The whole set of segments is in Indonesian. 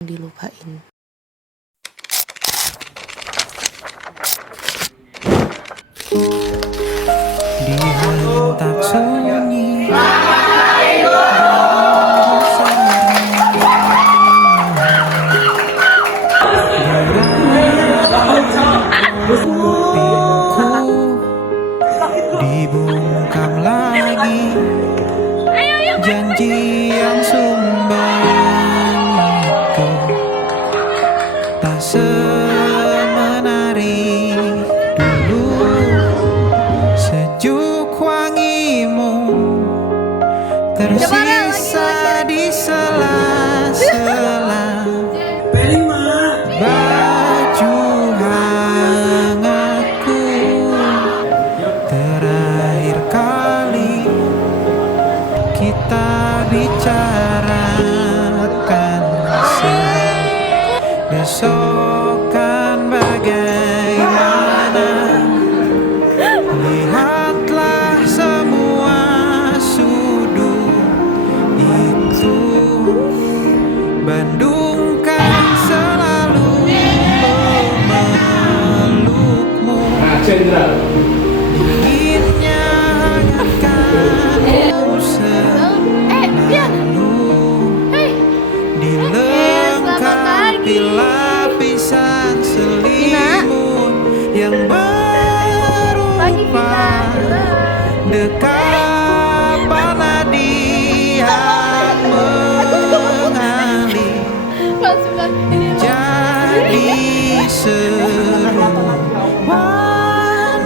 dilupain. Di hentak sunyi dibungkam lagi janji yang sumbang itu tak semenarik dulu. Sejuk wangimu tersisa di sela-sela baju hangatku. Terakhir kali kita bicarakan besokan bagaimana. Lihatlah semua sudut itu, Bandung kan selalu memelukmu. Dinginnya hangatkanmu selalu, dilengkapi lapisan selimut yang dekapan hadiah mengalir jadi seruan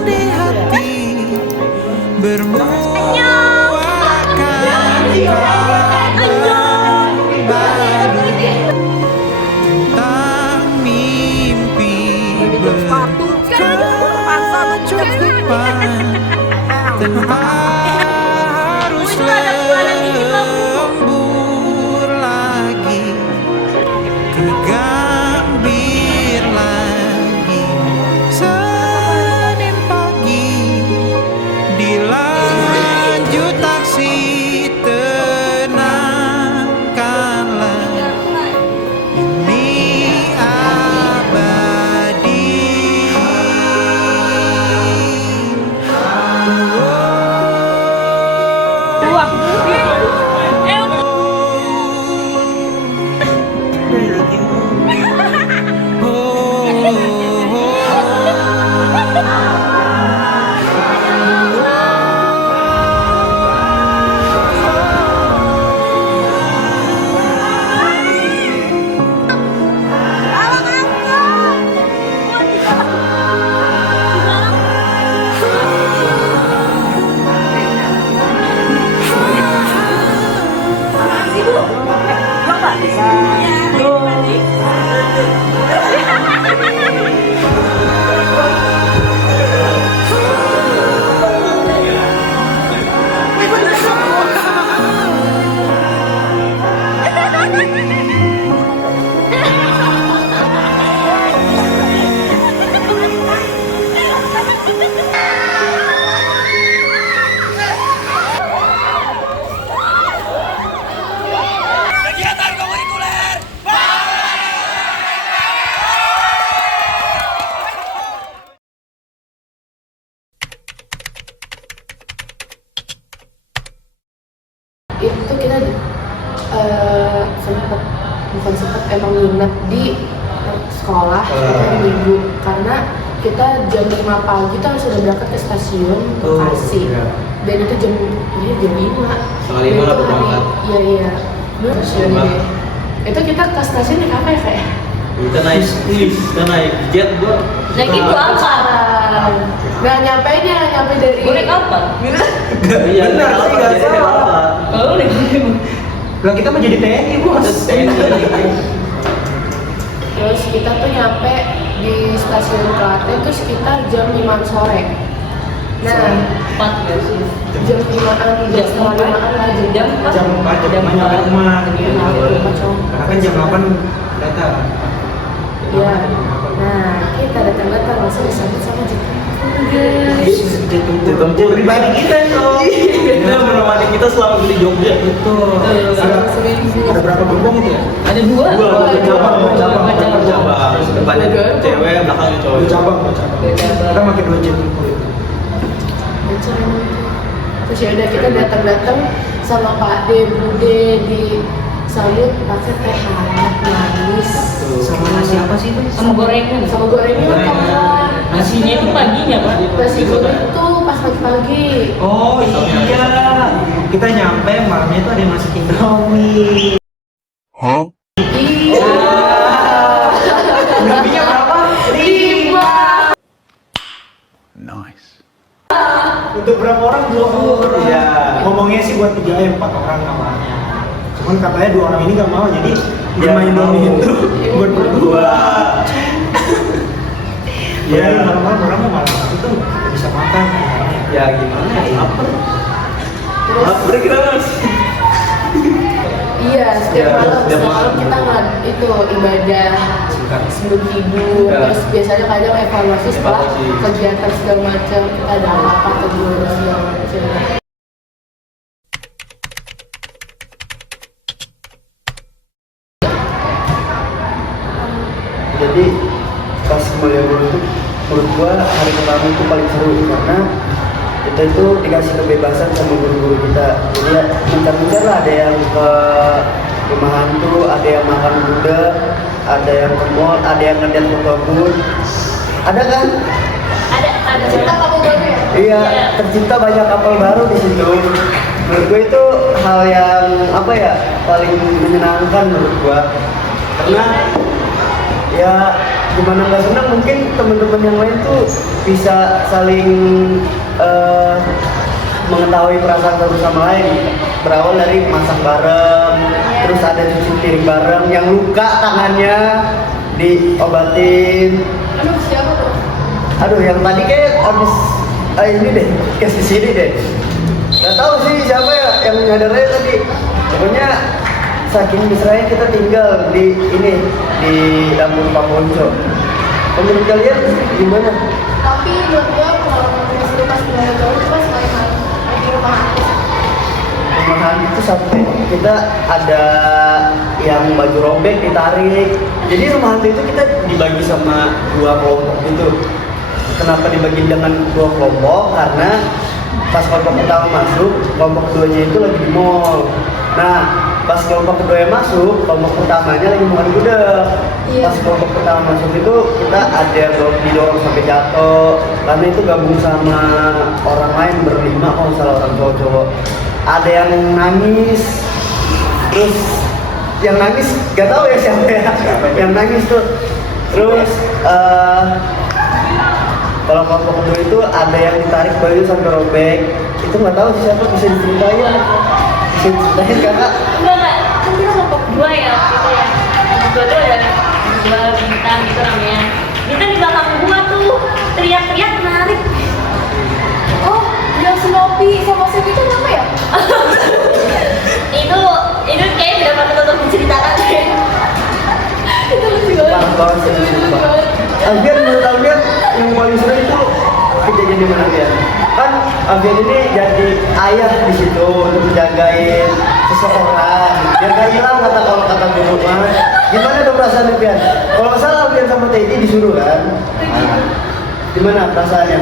di hati bermuakan kabar baru tentang mimpi berkecukupan tanpa harus lembur lagi, kegambir lagi. Senin pagi dilanjut taksi, tenangkanlah ini abadi. Itu kita sempet emang nginep di sekolah di minggu karena kita jam 5 pagi kita harus udah berangkat ke stasiun Bekasi. Dan itu jam 5 setengah 5 lah berangkat. Iya itu kita ke stasiun naik apa ya kayak Kita naik jet gua. Naik itu apa? Nggak nyampe dari Boleh apa? Iya, benar sih enggak salah. Kalau naik Lah kita mau jadi TNI bos. Terus kita tuh nyampe di stasiun Klaten itu sekitar jam 5 sore. Nah, 4 ya sih. jam 5-an, jam setengah 5-an lah, Jam 4. Jam 4 jam nyampe rumah gitu. Karena kan jam 8 datang. Iya. Nah, kita datang langsung disambut sama Jepang. Tempo pribadi kita itu. Kita menemani kita selama di Jogja. Betul. Ada berapa gerbong itu ya? Ada dua. cabang. Depannya cewek, belakangnya cowok. Dua cabang. Kita makin 2 jam. Terus ya udah kita datang sama Pak D, Bude di sambut pakai teh hangat manis Sama nasi apa sih itu? Sama gorengan. sama gorengan kan. Nasinya itu paginya, Pak. Nasi goreng itu pas pagi-pagi. Oh iya. Kita nyampe malamnya itu ada yang masakin Indomie. Iya. Indominya berapa? 5. Nice. Untuk berapa orang? 20 orang. Iya. Ngomongnya sih buat 4 orang namanya. Cuman katanya 2 orang ini gak mau, jadi Dia main Indomie mau. itu buat berdua. Iya. Ya malam-malam orang mau malam itu nggak bisa makan. Ya gimana ya? Lapar. Terus Lapar kita mas. iya setiap Iya, malam setiap malam. kita nggak itu ibadah sebelum tidur. Iya. Terus biasanya kadang evaluasi setelah Evaluasi. kegiatan segala macam kita ada apa kedua segala macam. Jadi pas kuliah dulu itu menurut gua hari pertama itu paling seru karena kita itu dikasih kebebasan sama guru-guru kita. Jadi ya bentar-bentar lah, ada yang ke rumah hantu, ada yang makan gudeg, ada yang ke mall, ada yang ngeliat ke kebun. Ada kan? Ada. Kita kamu baru ya? Iya, tercipta banyak kapal baru di situ. Menurut gue itu hal yang apa ya, paling menyenangkan menurut gua. Karena ya gimana nggak senang, mungkin teman-teman yang lain tuh bisa saling mengetahui perasaan satu sama lain. Berawal dari masak bareng, terus ada cuci piring bareng, yang luka tangannya diobatin. Aduh siapa tuh? Aduh, yang tadi kayak abis ini deh, kasih sini deh. Gak tahu sih siapa ya yang nyadarnya tadi. Pokoknya saking mesranya kita tinggal di ini, di Dapur Pak Ponco. Menurut kalian gimana? Tapi menurut gua pengalaman seru pas kuliah jauh itu pas main di rumah aku. Rumahan itu sampai kita ada yang baju robek ditarik. Jadi rumah hantu itu kita dibagi sama 2 kelompok gitu. Kenapa dibagi dengan 2 kelompok? Karena pas kelompok pertama masuk, kelompok keduanya itu lagi di mall. Nah, pas kelompok kedua yang masuk, kelompok pertamanya lagi makan gudeg. Iya. Pas kelompok pertama masuk itu kita ada yang didorong sampai jatuh. Karena itu gabung sama orang lain berlima, kalau nggak salah orang cowok-cowok. Ada yang nangis, terus yang nangis gak tahu ya siapa ya. Yang nangis tuh, terus kalau kelompok kedua itu ada yang ditarik baju sampai robek. Itu nggak tahu siapa, bisa diceritain. Bisa diceritain kakak. Enggak. Kan kita kelompok 2 ya gitu ya. Kelompok 2 tuh ada 2 bintang gitu namanya. Bintang di belakang gua tuh teriak-teriak menarik. Oh, yang Snoopy sama Snoopy itu apa ya? itu kayak tidak patut untuk diceritakan deh. Itu lucu banget. Parah banget sih, Itu lucu sumpah. banget. Alfian menurut Alfian yang paling seru itu kejadian di mana Alfian? Kan Alfian ini jadi ayah di situ untuk menjagain seseorang. Biar gak hilang kalau kata guru mah. Gimana tuh perasaan Alfian? Kalau nggak salah Alfian sama Teddy disuruh kan? Nah, gimana perasaannya?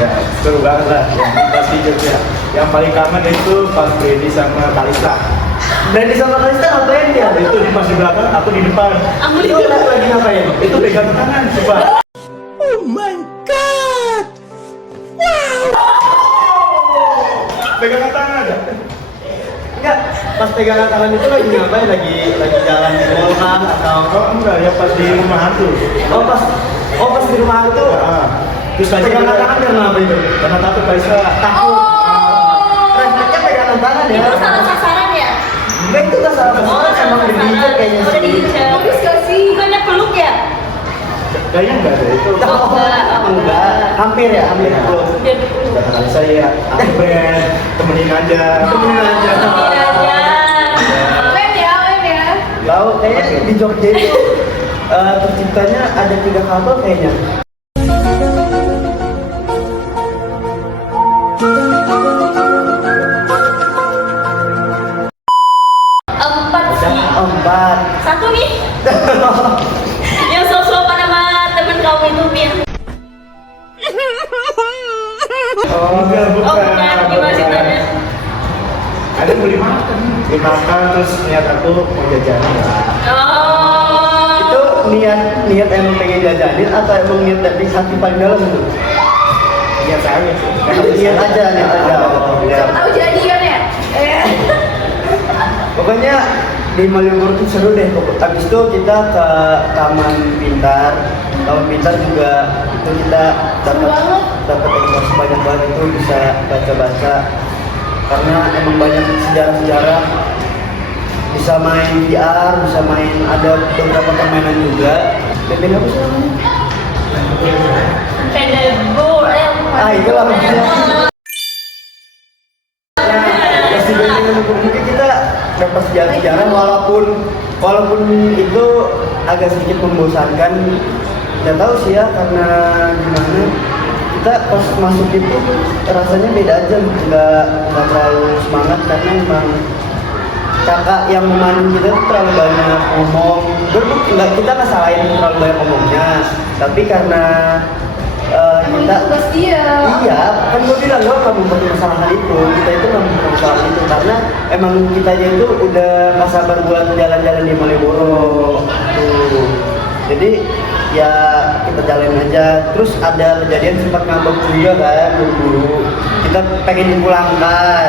Ya, seru banget lah. Pas di Jogja. Yang paling kangen itu pas Freddy sama Kalista. Brandi sama Kalista ngapain dia? Itu di pas di belakang, aku di depan. Itu lagi ngapain? Itu pegang tangan, coba. Oh my god! Pegang tangan. Enggak, pas pegangan tangan itu lagi ngapain? Lagi jalan di mall kah? Atau Oh enggak, ya pas di rumah hantu. pas di rumah itu. Ah. Terus aja Pegangan tangan karena apa itu? karena takut Kalista takut. Refleksnya pegangan tangan ya. Itu salah sasaran ya? Enggak, itu nggak salah sasaran, emang digigit kayaknya Udah sih. digigit. Bagus gak sih? Bukannya peluk ya? Kayaknya enggak ada itu. Enggak, hampir ya, hampir itu. Dia dipeluk. Kata Kalista ya, aku pengen temenin aja. Temenin aja. Lem ya. Tahu kayaknya di Jogja itu terciptanya ada 3 kapal kayaknya. 4. Satu nih. Yang sok-sokan sama temen kamu itu Pin. Oh, enggak, Oh bukan, gimana ceritanya? Ada beli makan terus niat aku mau jajanin. Oh. Itu niat emang pengen jajanin atau emang niat dari hati paling dalam itu? Niat aja sih. Niat aja, niat aja. Ya. Tahu jadian ya? Pokoknya di Malioboro tuh seru deh. Habis itu kita ke Taman Pintar. Taman Pintar juga itu kita dapat informasi banyak banget, itu bisa baca-baca karena emang banyak sejarah-sejarah. Bisa main VR, bisa main, ada beberapa permainan juga. Benteng apa sih namanya? Pendego, Itulah maksudnya. Pas di benteng mungkin kita dapat sejarah-sejarah walaupun itu agak sedikit membosankan. Nggak tahu sih ya karena gimana. Kita pas masuk itu rasanya beda aja, nggak terlalu semangat karena emang kakak yang memandu kita tuh terlalu banyak ngomong. Kita nggak salahin terlalu banyak ngomongnya, tapi karena kita Tugas dia. iya kan gue bilang gue nggak mempermasalahkan itu, kita itu nggak mempermasalahkan itu karena emang kita itu udah nggak sabar buat jalan-jalan di Malioboro tuh. Jadi ya kita jalan aja. Terus ada kejadian sempat ngambek juga kan, buru-buru kita pengen dipulangkan.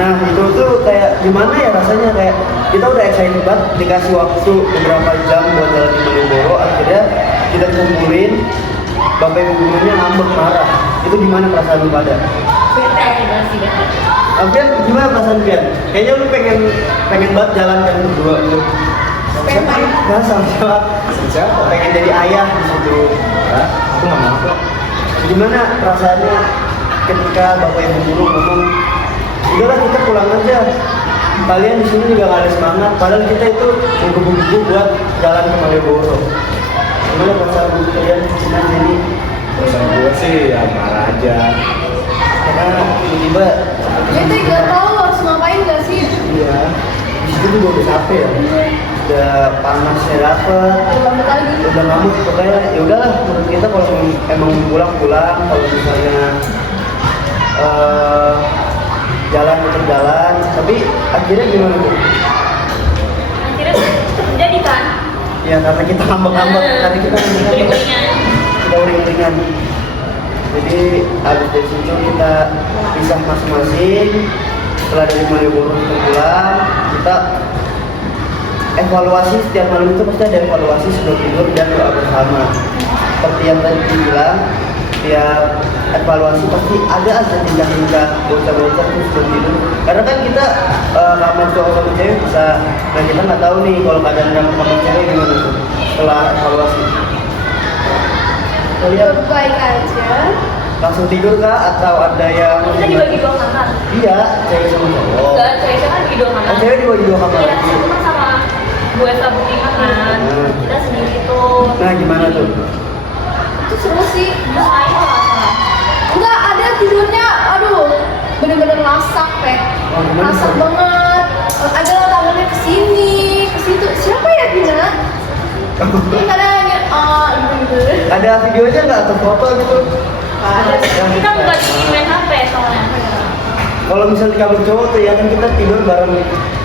Nah itu tuh kayak gimana ya rasanya, kayak kita udah excited banget dikasih waktu beberapa jam buat jalan di Malioboro, akhirnya kita kumpulin, bapak ibu gurunya ngambek marah. Itu gimana perasaan lu pada? Alfian gimana perasaan Alfian? Kayaknya lu pengen banget jalan kan berdua tuh. Pengen main. Nah, sama siapa? Pengen jadi ayah di situ. Hah? Aku nggak mau kok. Gimana perasaannya ketika bapak ibu guru ngomong, udahlah kita pulang aja. Kalian di sini juga nggak ada semangat. Padahal kita itu menggebu-gebu buat jalan ke Malioboro. Gimana perasaan kalian ini? Pesan gue sih ya marah aja. Karena tiba-tiba Dia tuh nggak tahu harus ngapain gak sih? iya. Di situ juga udah capek ya. Udah panasnya dapet. Lama lagi. Udah ngamuk pokoknya. Ya udahlah, menurut kita kalau emang pulang, kalau misalnya jalan tetap jalan. Tapi akhirnya gimana tuh? Akhirnya tetap jadi kan? Ya karena kita ngambek-ngambek, karena kita Uring-uringan. kita uring-uringan. Jadi habis dari situ kita pisah masing-masing. Setelah dari Malioboro kita pulang, kita evaluasi setiap malam itu pasti ada evaluasi sebelum tidur dan doa bersama. Seperti yang tadi dibilang, tiap evaluasi pasti ada aja jenjang-jenjang bocah-bocah tuh sebelum tidur. Karena kan kita kamar cowok sama cewek bisa, nah kita nggak tahu nih kalau keadaan kamar cewek gimana tuh setelah evaluasi. Kalian Baik aja. langsung tidur kah atau ada yang Kita dibagi dua kamar. iya cewek sama cowok? Enggak, cewek kan dibagi dua kamar. Oh, cewek dibagi dua kamar. Iya, satu kan sama Bu Eva Bukingan kan. Kita sendiri tuh. Nah gimana tuh? Itu seru sih. Terus main kalau nggak salah. Enggak ada tidurnya, aduh, bener-bener lasak, Pek. Oh, gimana Lasak tuh? banget. Ada tangannya ke sini, ke situ. Siapa ya Dina? Ini kadang gitu. Ada videonya nggak atau foto gitu? Ada. Kita bukan di main HP soalnya. Kalau misalnya di kamar cowok tuh ya kan kita tidur bareng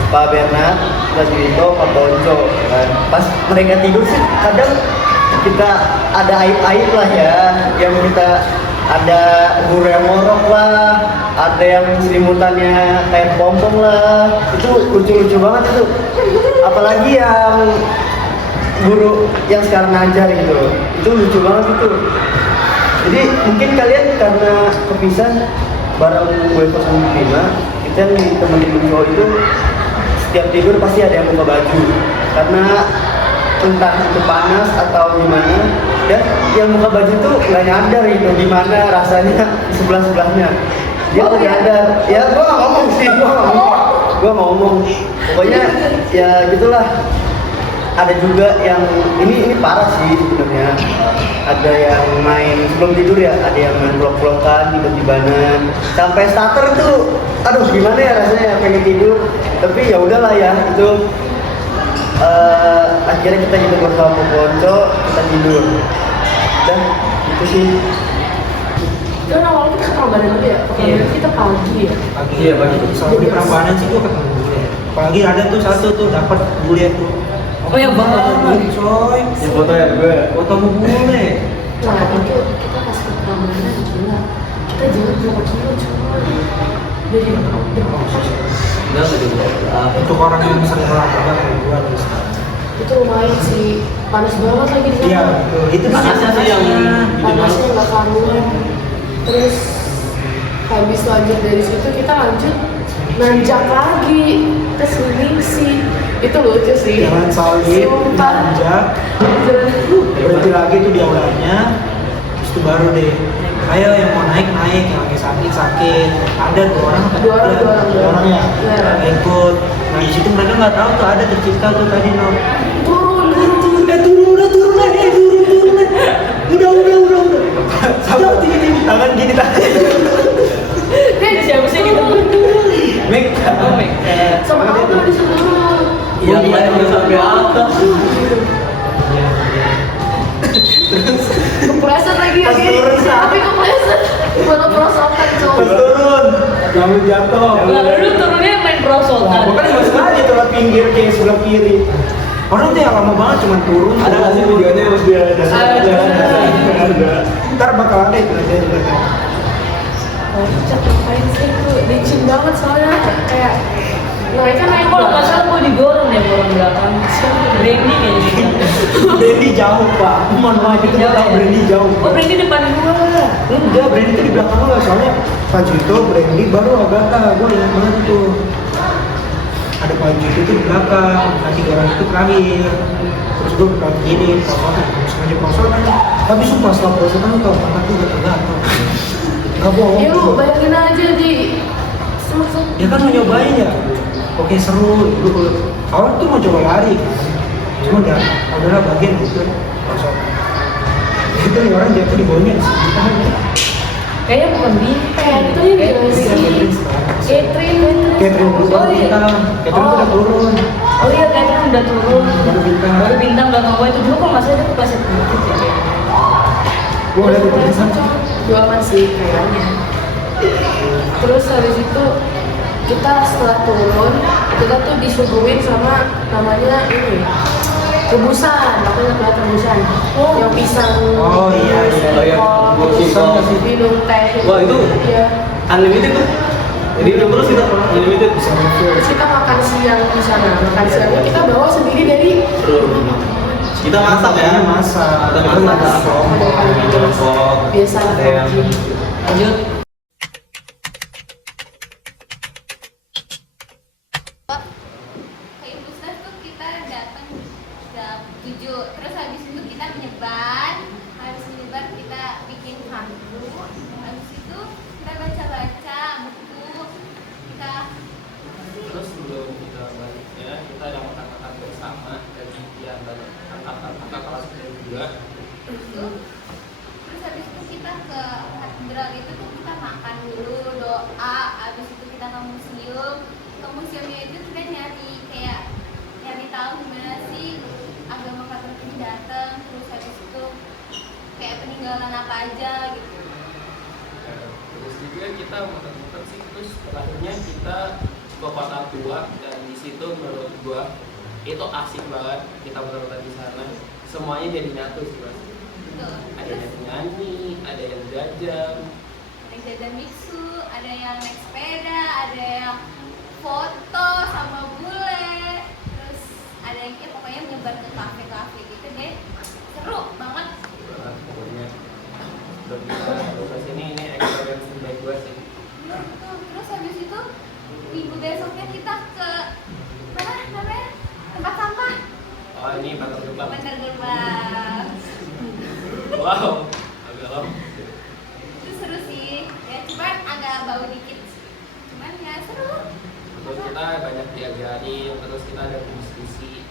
Pak Bernard, Pak Juwito, Pak Bonco kan. Pas mereka tidur sih kadang kita ada aib-aib lah ya, yang kita ada guru yang ngorok lah, ada yang selimutannya kayak pompong lah, itu lucu-lucu banget itu. Apalagi yang guru yang sekarang ngajar gitu, itu lucu banget itu. Jadi mungkin kalian karena kepisah bareng gue sama Bima, kita nih teman-teman cowok itu setiap tidur pasti ada yang buka baju karena entah itu panas atau gimana, dan yang buka baju tuh nggak nyadar gitu gimana rasanya di sebelah sebelahnya. Dia nggak nyadar. Ya gua nggak ngomong sih, gua nggak ngomong. Pokoknya ya gitulah. Ada juga yang ini parah sih sebenarnya. Ada yang main sebelum tidur ya, ada yang main blok-blokan, tiba-tibanan, sampai starter tuh, aduh gimana ya rasanya pengen tidur, tapi ya udahlah ya itu akhirnya kita gitu bersama Ponco, kita tidur. Dan itu sih. Kan awalnya kita ketemu badan dulu ya, ketemu kita pagi ya. Pagi ya pagi. Soalnya di Prambanan sih gua ketemu bule. Apalagi ada tuh satu tuh dapat bule tuh. Oh, yang banget. Coy. Di foto ya gue. Foto sama bule. Nah itu kita pas ke Prambanan gila. Kita jalan berapa kilo cuma dari Untuk orang yang sering olahraga kayak gua terus. itu lumayan sih, panas banget lagi di sana. Iya, betul. Itu Panasnya sih yang Panasnya nggak karuan. Terus habis lanjut dari situ kita lanjut nanjak lagi ke swimming sih. Itu lucu sih. Jalan salib, Sumpah. nanjak, berhenti lagi tuh di aulanya. Terus itu baru deh. Ayo yang mau naik naik, yang lagi sakit. Ada dua orang apa? Dua orang, dua orang. ya. Iya. Ikut. Nah di situ mereka nggak tahu tuh ada tercipta tuh tadi no. Turun. Turun lah, udah. Sama tangan gini tangan. Siapa sih gitu? Make, Sama Aldo di situ. yang lain udah sampai atas. Kepleset lagi ya, Pas Ki. turun, Tapi kepleset. Foto perosotan cowok. turun, jangan jatuh. Lah lu turunnya main perosotan. Bukan cuma sekali tuh lewat pinggir kayak sebelah kiri. Orang tuh yang lama banget cuma turun. Ada nggak sih videonya pas dia ada? Ntar bakal ada itu aja juga. Kocak ngapain sih itu? Licin banget soalnya kayak naiknya naik Kalau nggak salah gue didorong deh orang belakang. Brandy kayaknya gitu. Brandy jauh pak. Mohon maaf itu Jauh bukan ya? Brandy jauh. Oh Brandy depan gua. Enggak, Brandy itu di belakang lo soalnya Pak Jito, Brandy baru Agatha. Gue ingat banget tuh. Ada Pak Jito itu di belakang, nanti orang itu terakhir. Terus gue berkata gini, sengaja prosotan. Tapi sumpah setelah prosotan lo tau mata gue gatal-gatal. Gak bohong. Ya lu bayangin aja di maksud Ya kan mau nyobain ya. Oke seru. Awal tuh mau coba lari kan. Cuma udah adalah bagian gitu. Prosotan. Itu nih orang jatuh di bawahnya di sini. Kayaknya bukan bintang. Catherine gak sih? Catherine. Catherine dulu Oh, iya. bintang. Catherine tuh udah turun. Oh iya Catherine udah turun. Baru bintang. Baru bintang belakang gue itu dulu kok nggak salah dia kepleset dikit ya kayaknya. Gue udah di Terus bintang. jualan sih kayaknya. Terus habis itu kita setelah turun kita tuh disuguhin sama namanya ini rebusan, aku ingat banget rebusan. Yang pisang. Oh iya iya. Oh, iya. terus Pisang nggak sih? minum teh. Wah, itu Iya. Unlimited tuh. Jadi itu terus kita unlimited. Terus kita makan siang di sana. Makan siangnya kita bawa sendiri dari Kita masak ya. Masak. Kita masak. biasa Ada yang Lanjut. ke Impusnas tuh kita datang jam 7, terus habis itu kita menyebar, habis menyebar kita bikin kartu, habis itu kita baca-baca buku, kita Terus sebelum kita balik ya, kita ada makan-makan bersama dari yang kakak kelas kedua. terus habis itu kita ke katedral itu tuh kita makan dulu, doa, habis itu kita ke museumnya itu kita nyari tahu gimana sih agama Katolik ini datang, terus habis itu kayak peninggalan apa aja gitu. Terus juga kita muter-muter sih, terus terakhirnya kita ke kota tua dan di situ menurut gua itu asik banget kita muter-muter di sana. Semuanya jadi nyatu sih mas. Gitu. Ada Terus yang nyanyi, ada yang jajan. ada yang jajan biksu, ada yang naik sepeda, ada yang foto sama bule, terus ada yang pokoknya menyebar ke kafe-kafe gitu deh. Seru banget. Pokoknya udah kita ke sini ini experience terbaik gua sih. Bener tuh. Terus habis itu minggu besoknya kita ke mana namanya, tempat sampah, Oh ini Bantar Gebang. Bantar Gebang. Wow, agak lama. Itu seru sih ya, cuman agak bau dikit, cuman ya seru. Terus kita banyak diajarin, terus kita ada diskusi.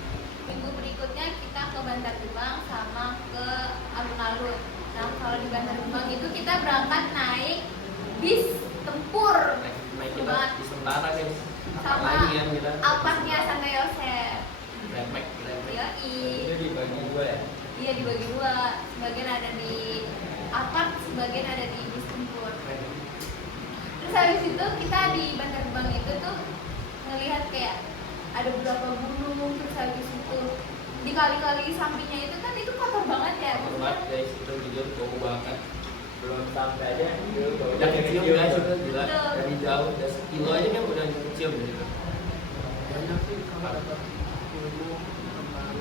Minggu berikutnya kita ke Bantar Gebang sama ke alun-alun. Nah kalau di Bantar Gebang itu kita berangkat naik bis tempur Naik kita di Sentara guys. Apa sama lagi kan kita? Alphardnya Santo Yosef. Redneck ada di Alphard, sebagian ada di bis tempur. Terus habis itu kita di Bantar Gebang itu tuh ngelihat kayak ada beberapa gunung, terus habis itu di kali-kali sampingnya itu kan itu kotor banget ya. Banget guys, itu jujur bau banget. Belum sampai aja itu bau Udah kecium guys, udah gila. Betul. Dari jauh, udah sekilo aja kan udah kecium gitu. Banyak sih kalau ilmu tentang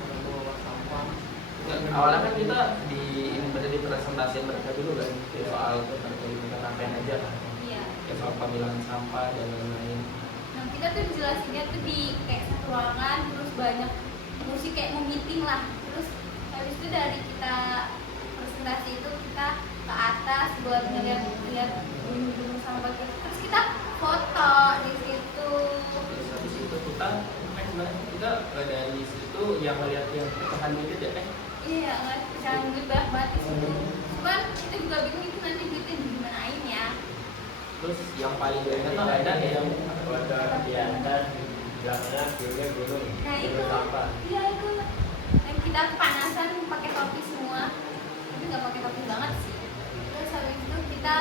cara mengolah sampah. Awalnya kan kita di ini berarti di presentasi mereka dulu kan soal tentang lingkungan sampean aja kan. Iya. Ya soal pemilahan sampah dan lain-lain. Nah kita tuh dijelasinnya tuh di kayak satu ruangan, terus banyak musik kayak mau meeting lah. Terus habis itu dari kita presentasi itu kita ke atas buat ngeliat gunung-gunung sampah gitu. Terus kita foto di situ. Terus habis itu kita sebenarnya kita dari situ yang melihat yang pecahan itu ya kan. Iya, nggak pecahan duit banyak banget di situ. Cuman kita juga bingung itu nanti duitnya digimanain ya. Terus yang paling gue ingat tuh ada yang ada di atas belakangnya view-nya gunung. Nah itu, Gunung sampah. iya itu. Dan kita kepanasan pakai topi semua. Tapi nggak pakai topi banget sih. Terus habis itu kita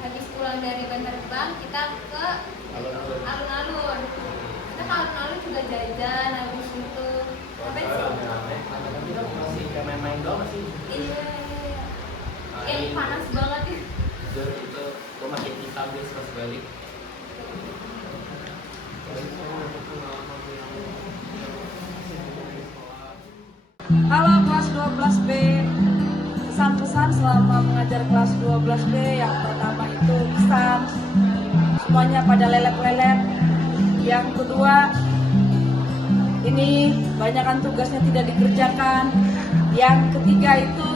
habis pulang dari Bantar Gebang kita ke Alun-alun. alun-alun. Kita ke alun-alun juga jajan habis itu. Sampai sih. Rame-rame. kita masih kayak main-main doang sih. Iya. Yang panas banget ya. Jujur itu gue makin hitam guys pas balik. Halo kelas 12B. Pesan-pesan selama mengajar kelas 12B yang pertama itu pesan semuanya pada lelet-lelet. Yang kedua ini banyakkan tugasnya tidak dikerjakan. Yang ketiga itu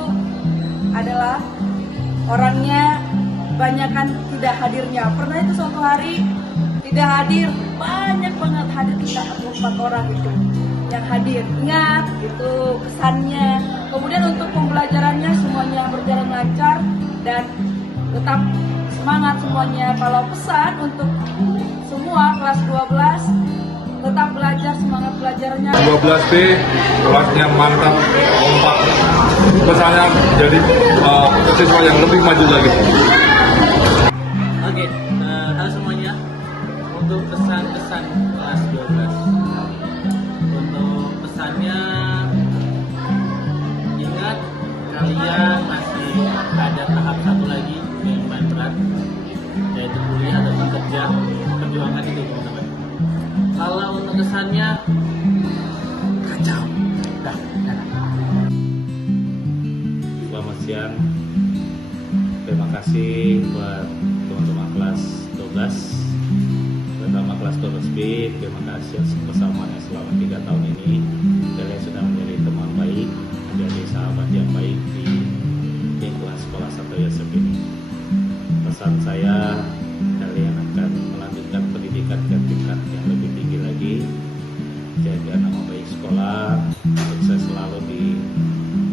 adalah orangnya banyakkan tidak hadirnya. Pernah itu suatu hari tidak hadir, banyak banget hadir kita 4 orang itu yang hadir. Ingat itu pesannya. Kemudian untuk pembelajarannya semuanya berjalan lancar dan tetap semangat semuanya. Kalau pesan untuk semua kelas 12 tetap belajar, semangat belajarnya. 12B kelasnya mantap, kompak, pesannya jadi siswa yang lebih maju lagi. Oke, halo semuanya. Untuk pesan-pesan kelas 12, untuk pesannya ingat kalian masih ada tahap satu lagi yang paling berat, yaitu kuliah atau kerja. Perjuangan itu teman-teman. Kalau untuk kesannya kacau. Selamat siang. Terima kasih buat teman-teman kelas 12, terutama kelas 12B. Terima kasih atas kebersamaannya selama 3 tahun ini. Kalian sudah menjadi teman baik, menjadi sahabat yang baik di lingkungan sekolah Santo Yosef ini. Pesan saya, kalian akan melanjutkan pendidikan ke tingkat yang lebih tinggi lagi, jaga nama baik sekolah, sukses selalu di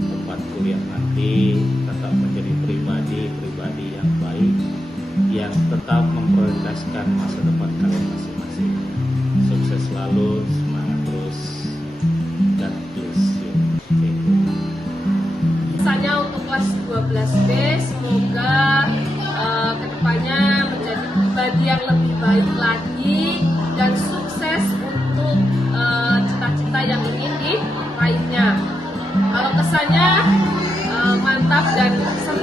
tempat kuliah nanti, tetap menjadi pribadi yang baik, yang tetap memprioritaskan masa depan kalian masing-masing. Sukses selalu, semangat terus, God bless you. Thank you. Pesannya untuk kelas 12B, semoga kedepannya menjadi pribadi yang lebih baik lagi dan sukses untuk cita-cita yang ingin diraihnya. Kalau kesannya mantap dan senang